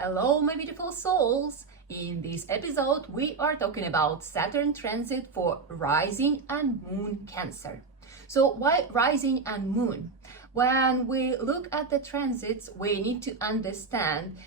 Hello, my beautiful souls. In this episode, we are talking about Saturn transit for rising and moon Cancer. So why rising and moon? When we look at the transits, we need to understand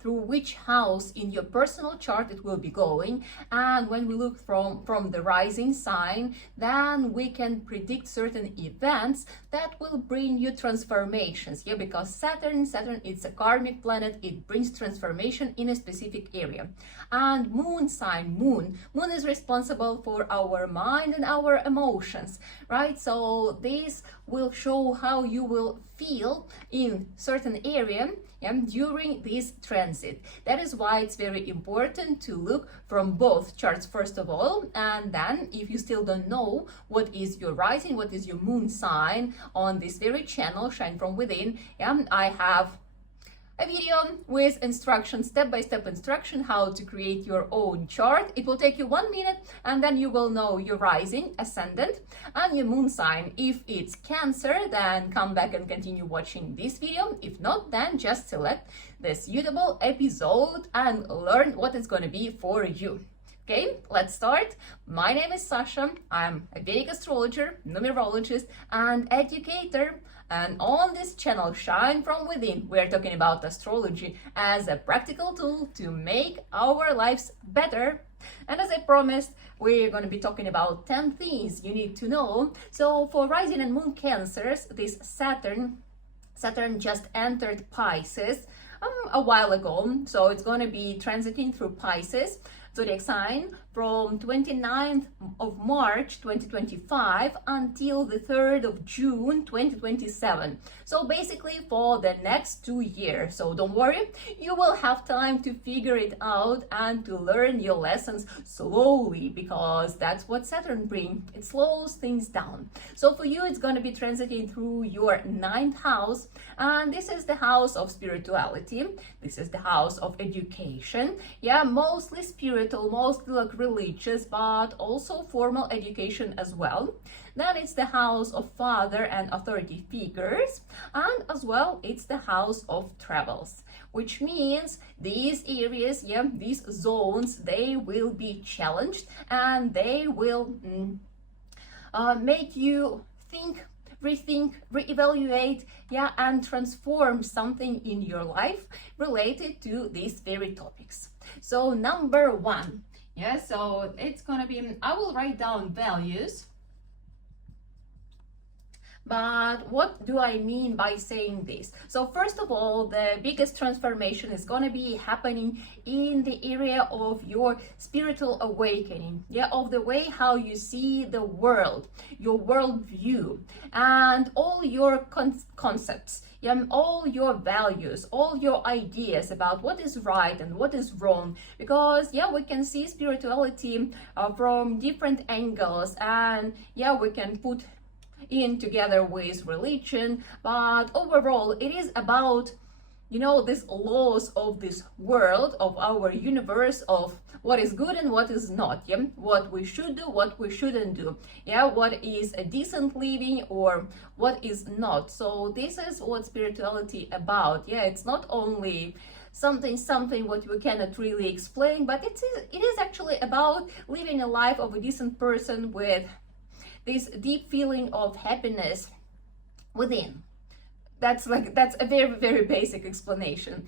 through which house in your personal chart it will be going. And when we look from the rising sign, then we can predict certain events that will bring you transformations. Because Saturn is a karmic planet. It brings transformation in a specific area. And moon sign, moon is responsible for our mind and our emotions, right? So this will show how you will feel in certain area during this transit. That is why it's very important to look from both charts first of all, and then if you still don't know what is your rising, what is your moon sign, on this very channel Shine From Within, I have a video with instructions, step-by-step instruction how to create your own chart. It will take you 1 minute, and then you will know your rising, ascendant, and your moon sign. If it's Cancer, then come back and continue watching this video. If not, then just select the suitable episode and learn what it's going to be for you. Okay, let's start. My name is Sasha. I'm a Vedic astrologer, numerologist, and educator. And on this channel, Shine From Within, we're talking about astrology as a practical tool to make our lives better. And as I promised, we're going to be talking about 10 things you need to know. So for rising and moon Cancers, this Saturn just entered Pisces a while ago. So it's going to be transiting through Pisces zodiac sign from 29th of March 2025 until the 3rd of June 2027. So basically for the next 2 years. So don't worry, you will have time to figure it out and to learn your lessons slowly, because that's what Saturn brings. It slows things down. So for you, it's going to be transiting through your 9th house, and this is the house of spirituality. This is the house of education. Mostly spiritual, mostly like religious, but also formal education as well. Then it's the house of father and authority figures, and as well it's the house of travels, which means these areas, these zones, they will be challenged, and they will make you think, rethink, reevaluate, and transform something in your life related to these very topics. So number one, so it's gonna be, I will write down values. But what do I mean by saying this? So first of all, the biggest transformation is going to be happening in the area of your spiritual awakening, of the way how you see the world, your worldview, and all your concepts, all your values, all your ideas about what is right and what is wrong. Because we can see spirituality from different angles, and we can put in together with religion, but overall it is about these laws of this world, of our universe, of what is good and what is not, what we should do, what we shouldn't do, what is a decent living or what is not. So this is what spirituality about. It's not only something what we cannot really explain, but it is actually about living a life of a decent person with this deep feeling of happiness within. That's a very, very basic explanation.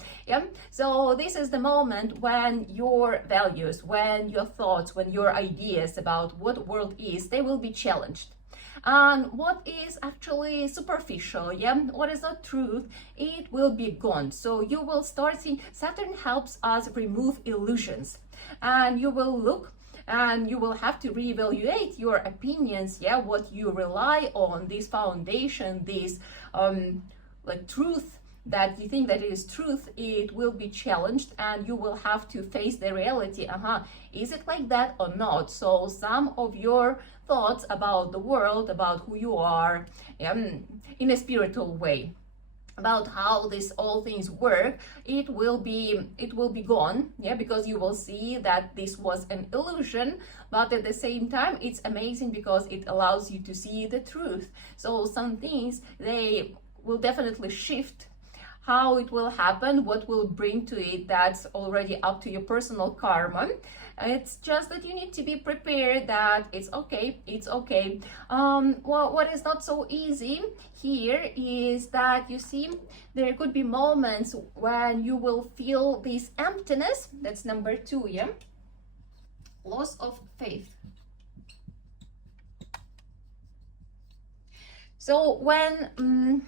So this is the moment when your values, when your thoughts, when your ideas about what world is, they will be challenged. And what is actually superficial, what is not truth, it will be gone. So you will start seeing, Saturn helps us remove illusions, and you will look and you will have to reevaluate your opinions, what you rely on, this foundation, this like truth that you think that it is truth, it will be challenged, and you will have to face the reality. Is it like that or not? So some of your thoughts about the world, about who you are, in a spiritual way, about how this all things work, it will be gone, because you will see that this was an illusion. But at the same time, it's amazing because it allows you to see the truth. So some things, they will definitely shift how it will happen, what will bring to it, that's already up to your personal karma. It's just that you need to be prepared that it's okay, it's okay. Well, what is not so easy here is that, you see, there could be moments when you will feel this emptiness. That's number 2, yeah? Loss of faith. So when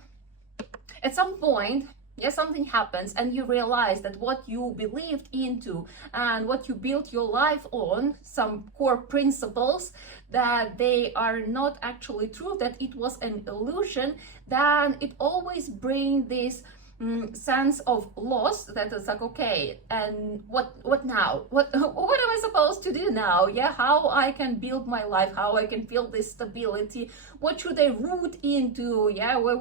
at some point, yeah, something happens and you realize that what you believed into and what you built your life on, some core principles, that they are not actually true, that it was an illusion, then it always brings this sense of loss, that is like, okay, and what now, what am I supposed to do now? Yeah, how I can build my life, how I can feel this stability, what should I root into, yeah, where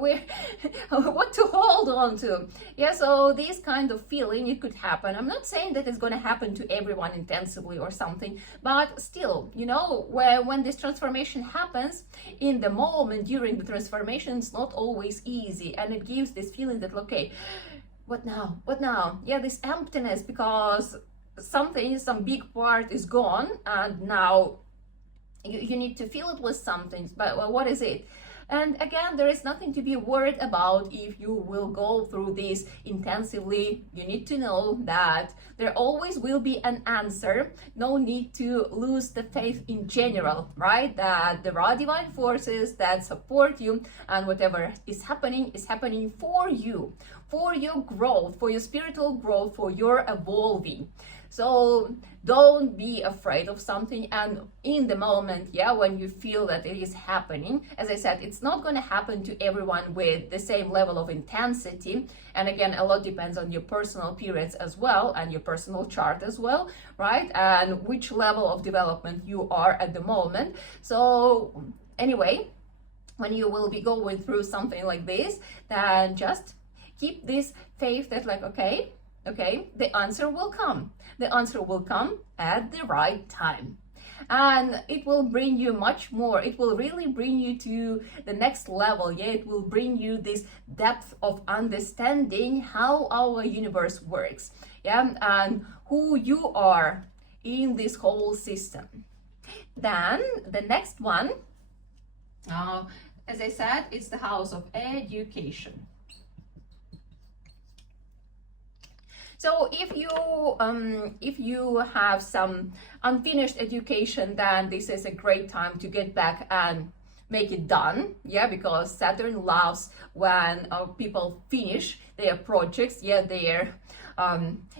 what to hold on to. Yeah, so this kind of feeling, it could happen. I'm not saying that it's going to happen to everyone intensively or something, but still, you know, when this transformation happens, in the moment during the transformation, it's not always easy, and it gives this feeling that, okay, what now, yeah, this emptiness, because some big part is gone, and now you need to fill it with something, but well, what is it? And again, there is nothing to be worried about if you will go through this intensively. You need to know that there always will be an answer. No need to lose the faith in general, right? That there are divine forces that support you, and whatever is happening for you, for your growth, for your spiritual growth, for your evolving. So don't be afraid of something, and in the moment, yeah, when you feel that it is happening, as I said, it's not going to happen to everyone with the same level of intensity. And again, a lot depends on your personal periods as well, and your personal chart as well, right? And which level of development you are at the moment. So anyway, when you will be going through something like this, then just keep this faith that, like, okay, the answer will come. The answer will come at the right time. And it will bring you much more. It will really bring you to the next level. Yeah, it will bring you this depth of understanding how our universe works. Yeah, and who you are in this whole system. Then the next one, as I said, it's the house of education. So if you have some unfinished education, then this is a great time to get back and make it done. Yeah, because Saturn loves when people finish their projects, yeah, their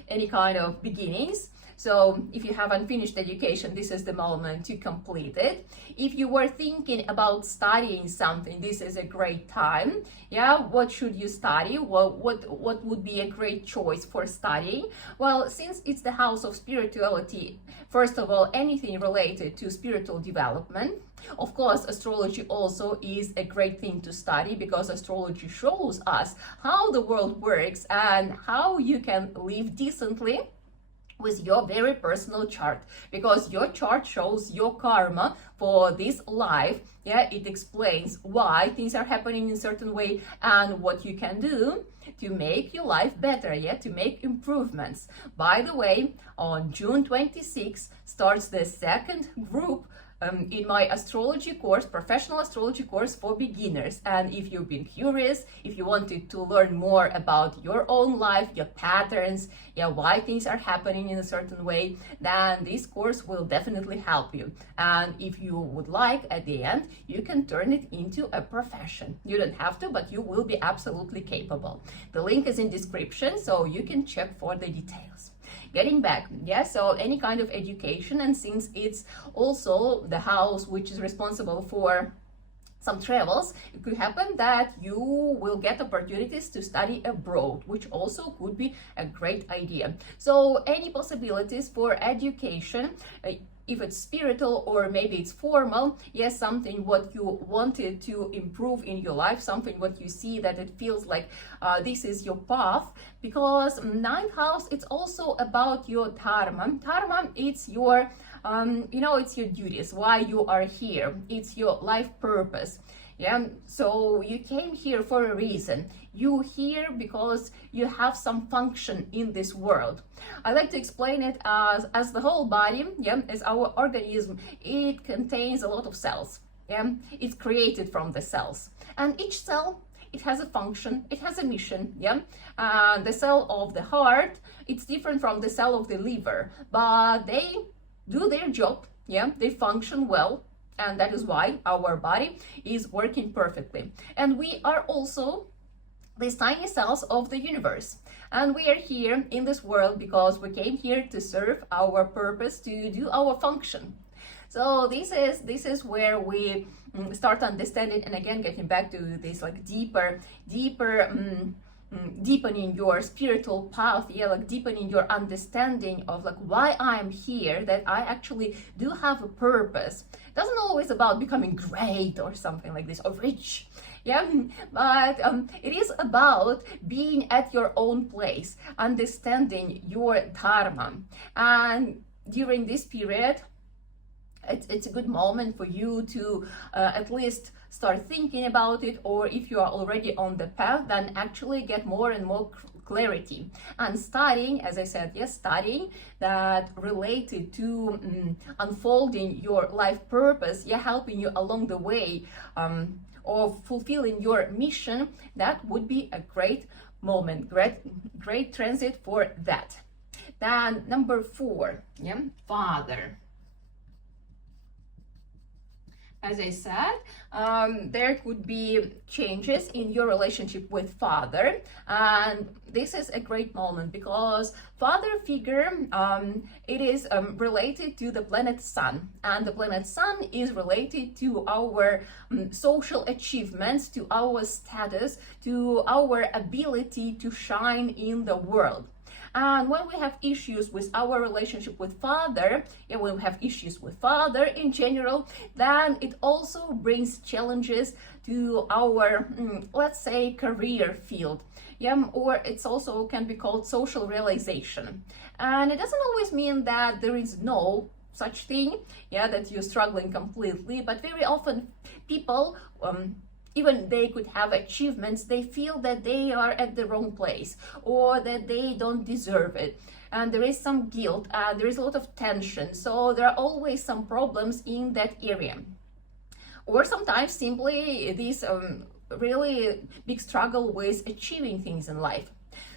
any kind of beginnings. So if you have unfinished education, this is the moment to complete it. If you were thinking about studying something, this is a great time. Yeah, what should you study? Well, what would be a great choice for studying? Well, since it's the house of spirituality, first of all, anything related to spiritual development. Of course, astrology also is a great thing to study, because astrology shows us how the world works and how you can live decently with your very personal chart, because your chart shows your karma for this life. Yeah, it explains why things are happening in a certain way and what you can do to make your life better, yeah, to make improvements. By the way, on June 26th starts the second group in my astrology course, professional astrology course for beginners. And if you've been curious, if you wanted to learn more about your own life, your patterns, yeah, why things are happening in a certain way, then this course will definitely help you. And if you would like, at the end, you can turn it into a profession. You don't have to, but you will be absolutely capable. The link is in description, so you can check for the details. Getting back, yeah, so any kind of education, and since it's also the house which is responsible for some travels, it could happen that you will get opportunities to study abroad, which also could be a great idea. So any possibilities for education, if it's spiritual or maybe it's formal, yes, something what you wanted to improve in your life, something what you see that it feels like this is your path, because ninth house, it's also about your dharma. Dharma, it's your, it's your duties, why you are here. It's your life purpose. Yeah, so you came here for a reason. You here because you have some function in this world. I like to explain it as the whole body, yeah, as our organism. It contains a lot of cells. Yeah, it's created from the cells, and each cell, it has a function, it has a mission. Yeah, the cell of the heart, it's different from the cell of the liver, but they do their job. Yeah, they function well, and that is why our body is working perfectly. And we are also these tiny cells of the universe, and we are here in this world because we came here to serve our purpose, to do our function. So this is where we start understanding, and again getting back to this like deeper deepening your spiritual path, yeah, like deepening your understanding of like why I'm here, that I actually do have a purpose. It doesn't always about becoming great or something like this, or rich, yeah, but it is about being at your own place, understanding your dharma. And during this period, it's a good moment for you to at least start thinking about it, or if you are already on the path, then actually get more and more clarity. And studying, as I said, yes, studying that related to unfolding your life purpose, yeah, helping you along the way of fulfilling your mission, that would be a great moment, great transit for that. Then number 4, yeah, Father. As I said, there could be changes in your relationship with Father, and this is a great moment because Father figure, it is related to the planet Sun, and the planet Sun is related to our social achievements, to our status, to our ability to shine in the world. And when we have issues with our relationship with Father, and when we have issues with Father in general, then it also brings challenges to our, let's say, career field. Yeah, or it's also can be called social realization. And it doesn't always mean that there is no such thing, yeah, that you're struggling completely, but very often people, even they could have achievements, they feel that they are at the wrong place or that they don't deserve it. And there is some guilt, there is a lot of tension. So there are always some problems in that area. Or sometimes simply this really big struggle with achieving things in life.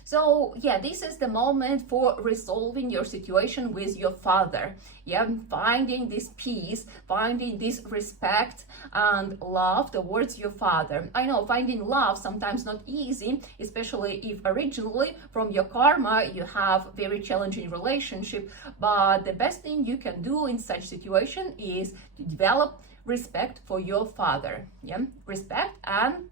So yeah, this is the moment for resolving your situation with your Father. Yeah, finding this peace, finding this respect and love towards your Father. I know finding love sometimes not easy, especially if originally from your karma you have very challenging relationship. But the best thing you can do in such situation is to develop respect for your Father. Yeah, respect and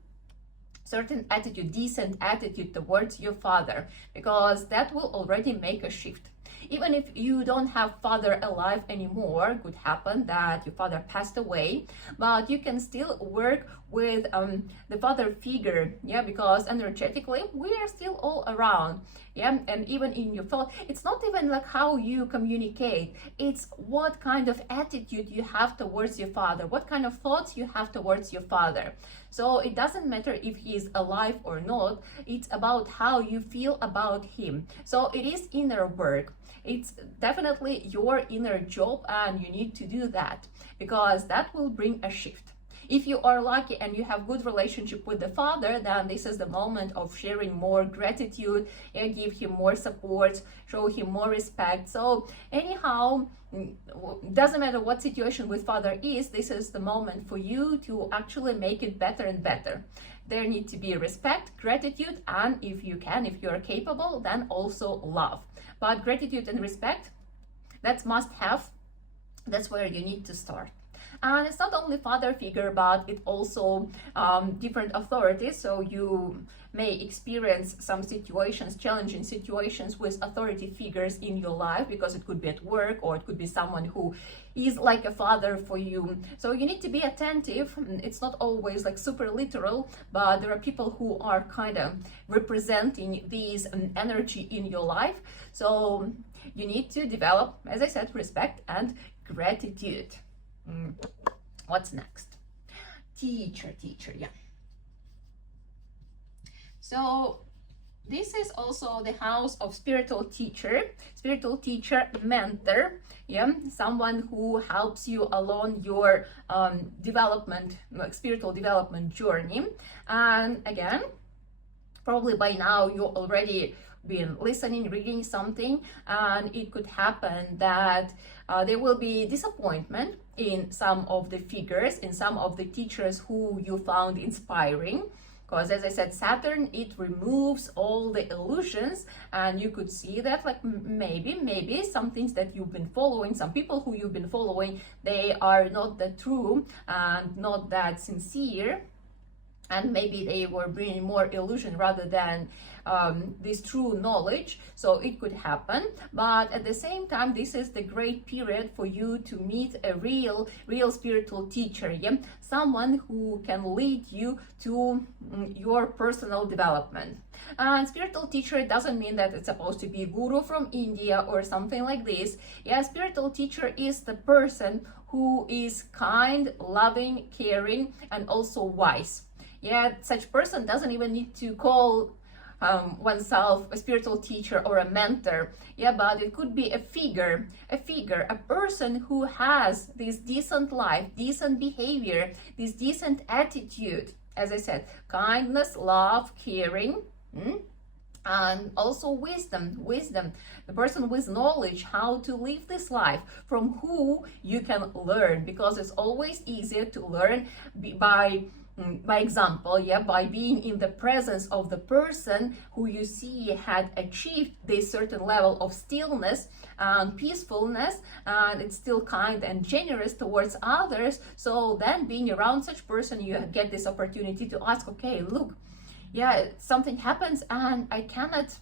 certain attitude, decent attitude towards your Father, because that will already make a shift. Even if you don't have Father alive anymore, it could happen that your father passed away, but you can still work with the Father figure, yeah, because energetically we are still all around, yeah, and even in your thought, it's not even like how you communicate, it's what kind of attitude you have towards your Father, what kind of thoughts you have towards your Father. So it doesn't matter if he is alive or not, it's about how you feel about him. So it is inner work. It's definitely your inner job, and you need to do that because that will bring a shift. If you are lucky and you have good relationship with the Father, then this is the moment of sharing more gratitude and give him more support, show him more respect. So anyhow, doesn't matter what situation with Father is, this is the moment for you to actually make it better and better. There need to be respect, gratitude, and if you can, if you are capable, then also love. But gratitude and respect, that's must have. That's where you need to start. And it's not only Father figure, but it also different authorities. So you may experience some situations, challenging situations with authority figures in your life, because it could be at work or it could be someone who is like a father for you. So you need to be attentive. It's not always like super literal, but there are people who are kind of representing these energy in your life. So you need to develop, as I said, respect and gratitude. What's next? teacher, yeah. So this is also the house of spiritual teacher, mentor, yeah, someone who helps you along your development, spiritual development journey. And again, probably by now you already been listening, reading something, and it could happen that there will be disappointment in some of the figures, in some of the teachers who you found inspiring. Because as I said, Saturn, it removes all the illusions, and you could see that like maybe some things that you've been following, some people who you've been following, they are not that true and not that sincere, and maybe they were bringing more illusion rather than this true knowledge. So it could happen, but at the same time, this is the great period for you to meet a real spiritual teacher, yeah? Someone who can lead you to your personal development. And spiritual teacher doesn't mean that it's supposed to be a guru from India or something like this. Yeah, spiritual teacher is the person who is kind, loving, caring, and also wise. Yeah, such person doesn't even need to call oneself a spiritual teacher or a mentor. Yeah, but it could be a figure, a person who has this decent life, decent behavior, this decent attitude. As I said, kindness, love, caring, and also wisdom. The person with knowledge how to live this life, from who you can learn, because it's always easier to learn by example, yeah, by being in the presence of the person who you see had achieved this certain level of stillness and peacefulness, and it's still kind and generous towards others. So then being around such person, you get this opportunity to ask, okay, look, yeah, something happens and I cannot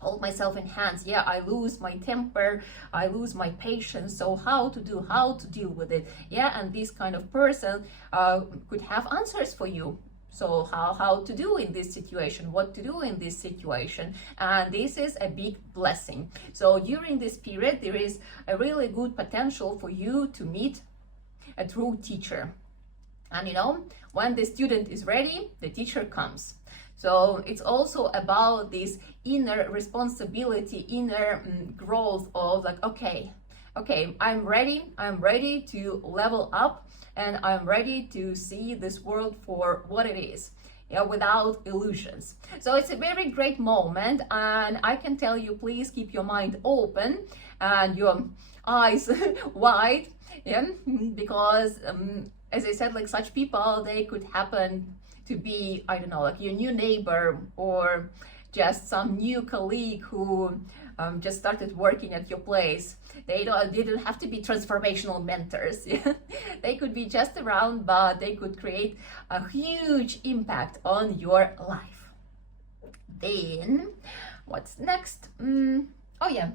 hold myself in hands. Yeah, I lose my temper, I lose my patience. So how to deal with it? Yeah, and this kind of person could have answers for you. So how to do in this situation, what to do in this situation. And this is a big blessing. So during this period, there is a really good potential for you to meet a true teacher. And you know, when the student is ready, the teacher comes. So it's also about this inner responsibility, inner growth of like, okay, I'm ready to level up, and I'm ready to see this world for what it is, yeah, without illusions. So it's a very great moment, and I can tell you, please keep your mind open and your eyes wide, yeah, because as I said, like such people, they could happen to be, I don't know, like your new neighbor or just some new colleague who just started working at your place. They didn't have to be transformational mentors. They could be just around, but they could create a huge impact on your life. Then, what's next? Oh yeah,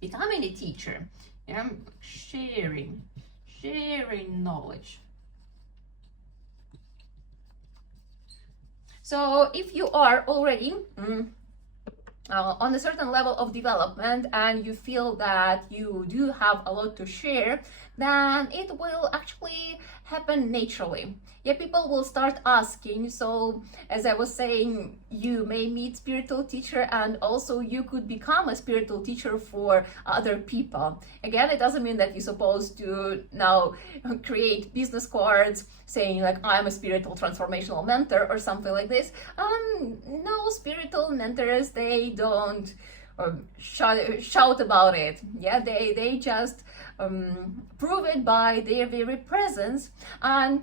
becoming a teacher. Yeah, sharing knowledge. So if you are already on a certain level of development and you feel that you do have a lot to share, then it will actually happen naturally. Yeah, people will start asking. So as I was saying, you may meet spiritual teacher, and also you could become a spiritual teacher for other people. Again, it doesn't mean that you're supposed to now create business cards saying like, I'm a spiritual transformational mentor or something like this. No, spiritual mentors, they don't shout about it. Yeah, they just prove it by their very presence. And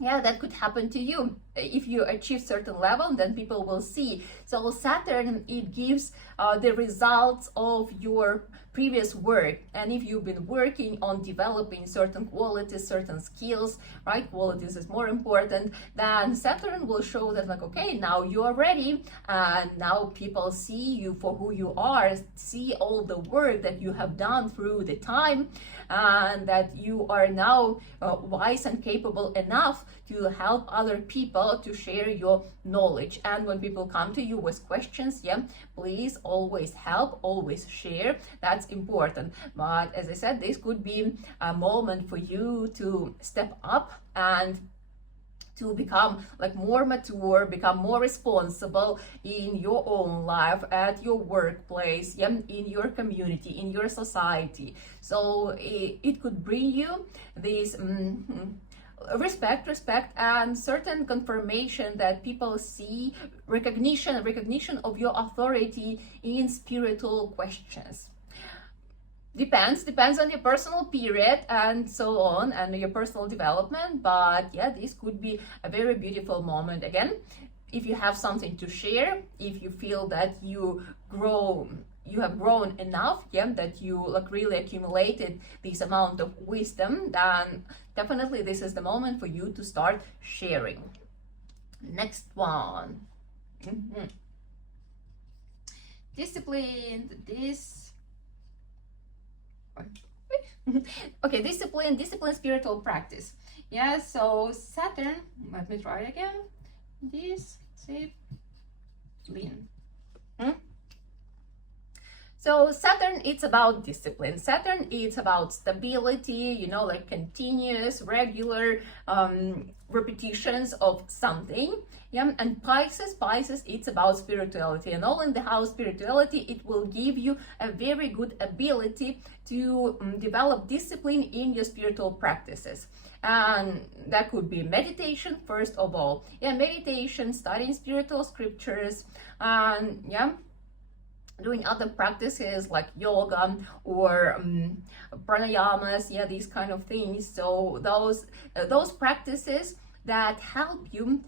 yeah, that could happen to you. If you achieve certain level, then people will see. So Saturn, it gives the results of your previous work. And if you've been working on developing certain qualities, certain skills, right? Qualities is more important, then Saturn will show that like, okay, now you are ready. And now people see you for who you are, see all the work that you have done through the time, and that you are now wise and capable enough to help other people comfortable to share your knowledge. And when people come to you with questions, yeah, please always help, always share. That's important. But as I said, this could be a moment for you to step up and to become like more mature, become more responsible in your own life, at your workplace, yeah, in your community, in your society. So it could bring you this respect, and certain confirmation that people see, recognition of your authority in spiritual questions. Depends on your personal period and so on, and your personal development. But yeah, this could be a very beautiful moment. Again, if you have something to share, if you feel that you have grown enough, yeah, that you like really accumulated this amount of wisdom, then definitely this is the moment for you to start sharing. Next one. Discipline. Okay, discipline, spiritual practice. Yeah, so Saturn, let me try again. Discipline. So Saturn, it's about discipline. Saturn, it's about stability, you know, like continuous, regular repetitions of something. Yeah, and Pisces, it's about spirituality, and all in the house spirituality, it will give you a very good ability to develop discipline in your spiritual practices. And that could be meditation, first of all. Yeah, meditation, studying spiritual scriptures, and yeah, doing other practices like yoga or pranayamas, yeah, these kind of things. So those practices that help you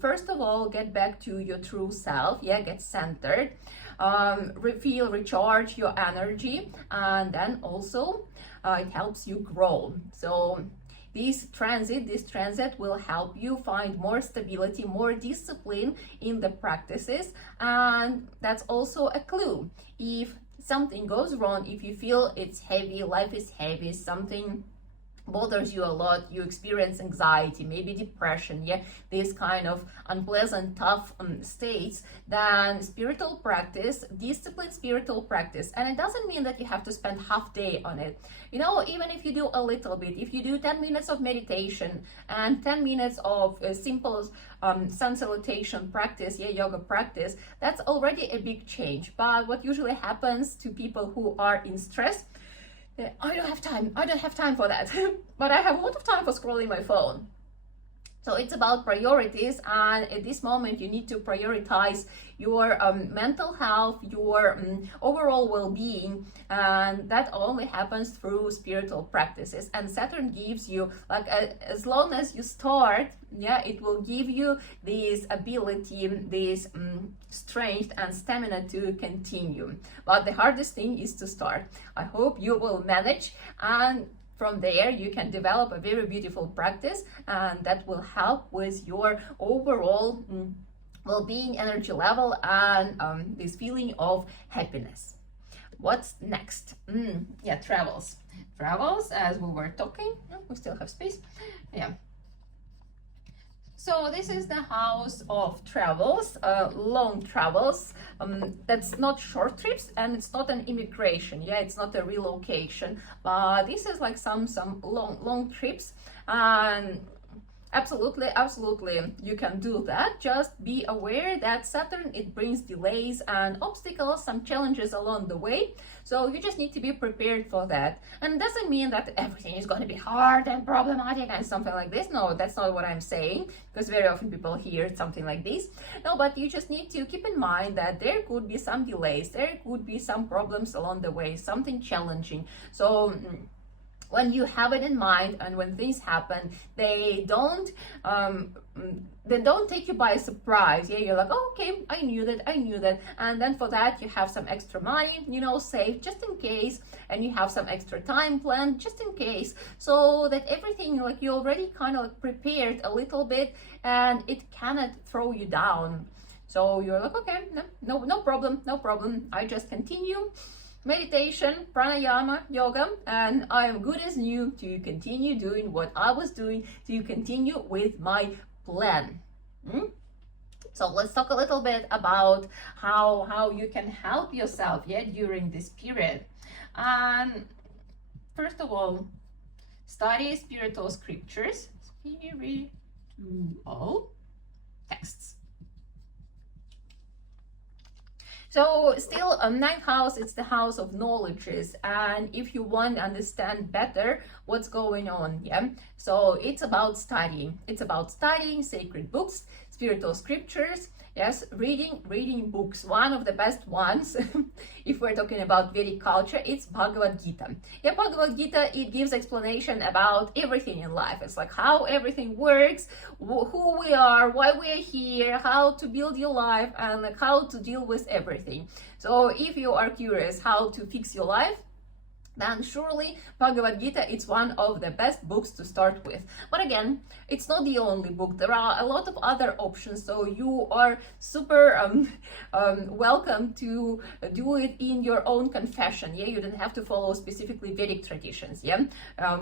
first of all get back to your true self, yeah, get centered, recharge your energy, and then also it helps you grow. So this transit will help you find more stability, more discipline in the practices. And that's also a clue. If something goes wrong, if you feel it's heavy, life is heavy, something bothers you a lot, you experience anxiety, maybe depression, yeah, these kind of unpleasant, tough states, then spiritual practice, discipline, spiritual practice. And it doesn't mean that you have to spend half day on it. You know, even if you do a little bit, if you do 10 minutes of meditation and 10 minutes of simple sun salutation practice, yeah, yoga practice, that's already a big change. But what usually happens to people who are in stress, I don't have time for that. But I have a lot of time for scrolling my phone. So it's about priorities, and at this moment you need to prioritize your mental health, your overall well-being, and that only happens through spiritual practices. And Saturn gives you, like, as long as you start, yeah, it will give you this ability, this strength and stamina to continue. But the hardest thing is to start. I hope you will manage, and from there you can develop a very beautiful practice, and that will help with your overall well-being, energy level, and this feeling of happiness. What's next? Yeah, travels, as we were talking. We still have space. Yeah. So this is the house of travels, long travels. That's not short trips, and it's not an immigration. Yeah, it's not a relocation. But this is like some long trips, and absolutely, you can do that. Just be aware that Saturn, it brings delays and obstacles, some challenges along the way. So you just need to be prepared for that. And it doesn't mean that everything is going to be hard and problematic and something like this. No, that's not what I'm saying, because very often people hear something like this. No, but you just need to keep in mind that there could be some delays, there could be some problems along the way, something challenging. So when you have it in mind, and when things happen, they don't take you by surprise. Yeah, you're like, oh, okay, I knew that, and then for that you have some extra money, you know, saved just in case, and you have some extra time planned just in case, so that everything, like, you already kind of like prepared a little bit, and it cannot throw you down. So you're like, okay, no problem. I just continue. Meditation, pranayama, yoga, and I am good as new to continue doing what I was doing, to continue with my plan. Mm? So let's talk a little bit about how you can help yourself, yeah, during this period. And first of all, study spiritual scriptures, spiritual texts. So still, ninth house, it's the house of knowledges, and if you want to understand better what's going on, yeah, so it's about studying. It's about studying sacred books, spiritual scriptures. Yes, reading books. One of the best ones, if we're talking about Vedic culture, it's Bhagavad Gita. Yeah, Bhagavad Gita, it gives explanation about everything in life. It's like how everything works, who we are, why we're here, how to build your life, and like how to deal with everything. So if you are curious how to fix your life, then surely Bhagavad Gita is one of the best books to start with. But again, it's not the only book. There are a lot of other options, so you are super welcome to do it in your own confession. Yeah, you don't have to follow specifically Vedic traditions. Yeah,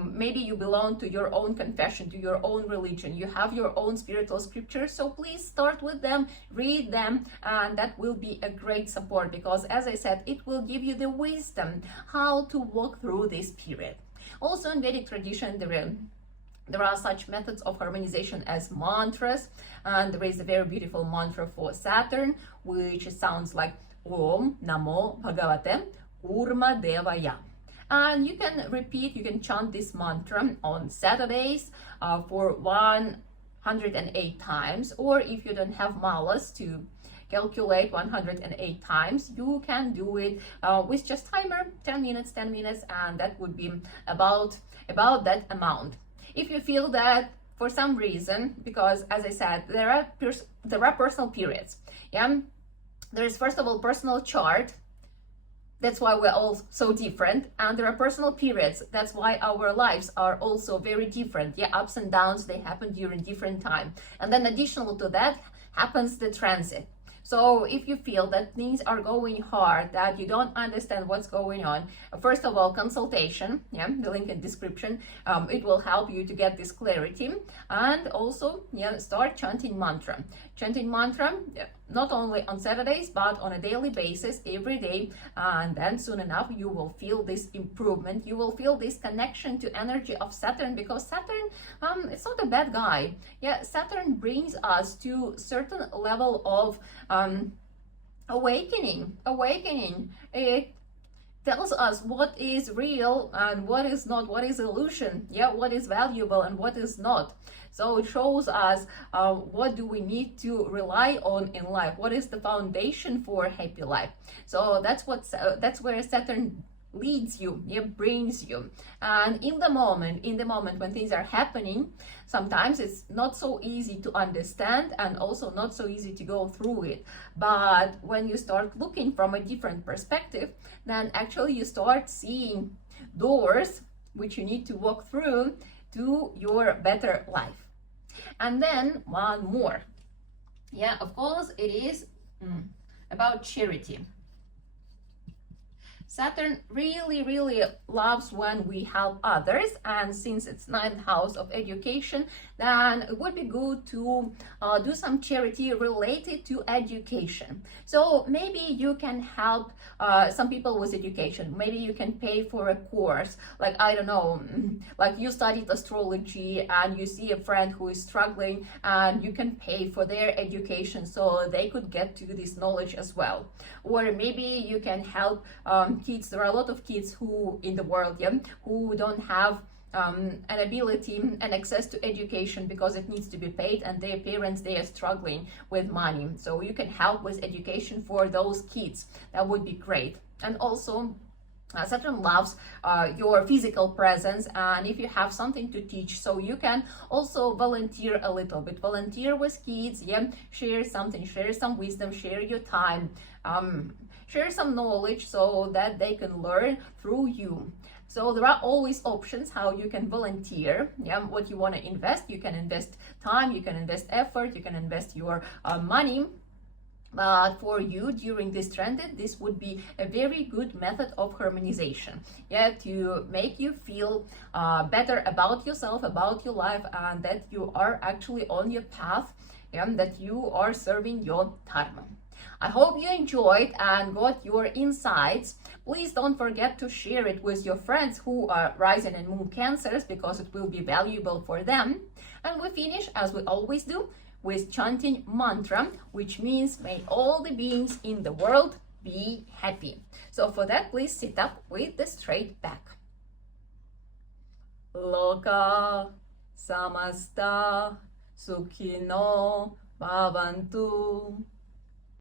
maybe you belong to your own confession, to your own religion. You have your own spiritual scriptures, so please start with them, read them, and that will be a great support, because as I said, it will give you the wisdom how to walk through this period. Also in Vedic tradition, there are such methods of harmonization as mantras, and there is a very beautiful mantra for Saturn, which sounds like Om Namo Bhagavate Urma Devaya. And you can repeat, you can chant this mantra on Saturdays for 108 times, or if you don't have malas to calculate 108 times, you can do it with just timer, 10 minutes, and that would be about that amount. If you feel that for some reason, because as I said, there are personal periods. Yeah, there's first of all personal chart. That's why we're all so different, and there are personal periods. That's why our lives are also very different. Yeah, ups and downs, they happen during different time. And then additional to that happens the transit. So if you feel that things are going hard, that you don't understand what's going on, first of all, consultation, yeah, the link in description, it will help you to get this clarity. And also, yeah, start chanting mantra. Chanting mantra, not only on Saturdays, but on a daily basis, every day. And then soon enough, you will feel this improvement. You will feel this connection to energy of Saturn, because Saturn, it's not a bad guy. Yeah, Saturn brings us to certain level of awakening. It tells us what is real and what is not, what is illusion, yeah, what is valuable and what is not. So it shows us what do we need to rely on in life, what is the foundation for a happy life. So that's where Saturn leads you, it brings you. And in the moment when things are happening, sometimes it's not so easy to understand and also not so easy to go through it. But when you start looking from a different perspective, then actually you start seeing doors which you need to walk through to your better life. And then one more, yeah, of course it is about charity. Saturn really loves when we help others, and since it's ninth house of education, then it would be good to do some charity related to education. So maybe you can help some people with education. Maybe you can pay for a course, like, I don't know, like you studied astrology and you see a friend who is struggling, and you can pay for their education so they could get to this knowledge as well. Or maybe you can help kids. There are a lot of kids who in the world, yeah, who don't have an ability and access to education because it needs to be paid, and their parents, they are struggling with money. So you can help with education for those kids. That would be great. And also Saturn loves your physical presence, and if you have something to teach, so you can also volunteer a little bit, volunteer with kids, yeah, share something, share some wisdom, share your time, share some knowledge so that they can learn through you. So there are always options how you can volunteer, yeah, what you want to invest. You can invest time, you can invest effort, you can invest your money. But for you during this transit, this would be a very good method of harmonization, yeah, to make you feel better about yourself, about your life, and that you are actually on your path that you are serving your dharma. I hope you enjoyed and got your insights. Please don't forget to share it with your friends who are rising and moon cancers, because it will be valuable for them. And we finish, as we always do, with chanting mantra, which means may all the beings in the world be happy. So for that, please sit up with the straight back. Loka samasta sukhino bhavantu.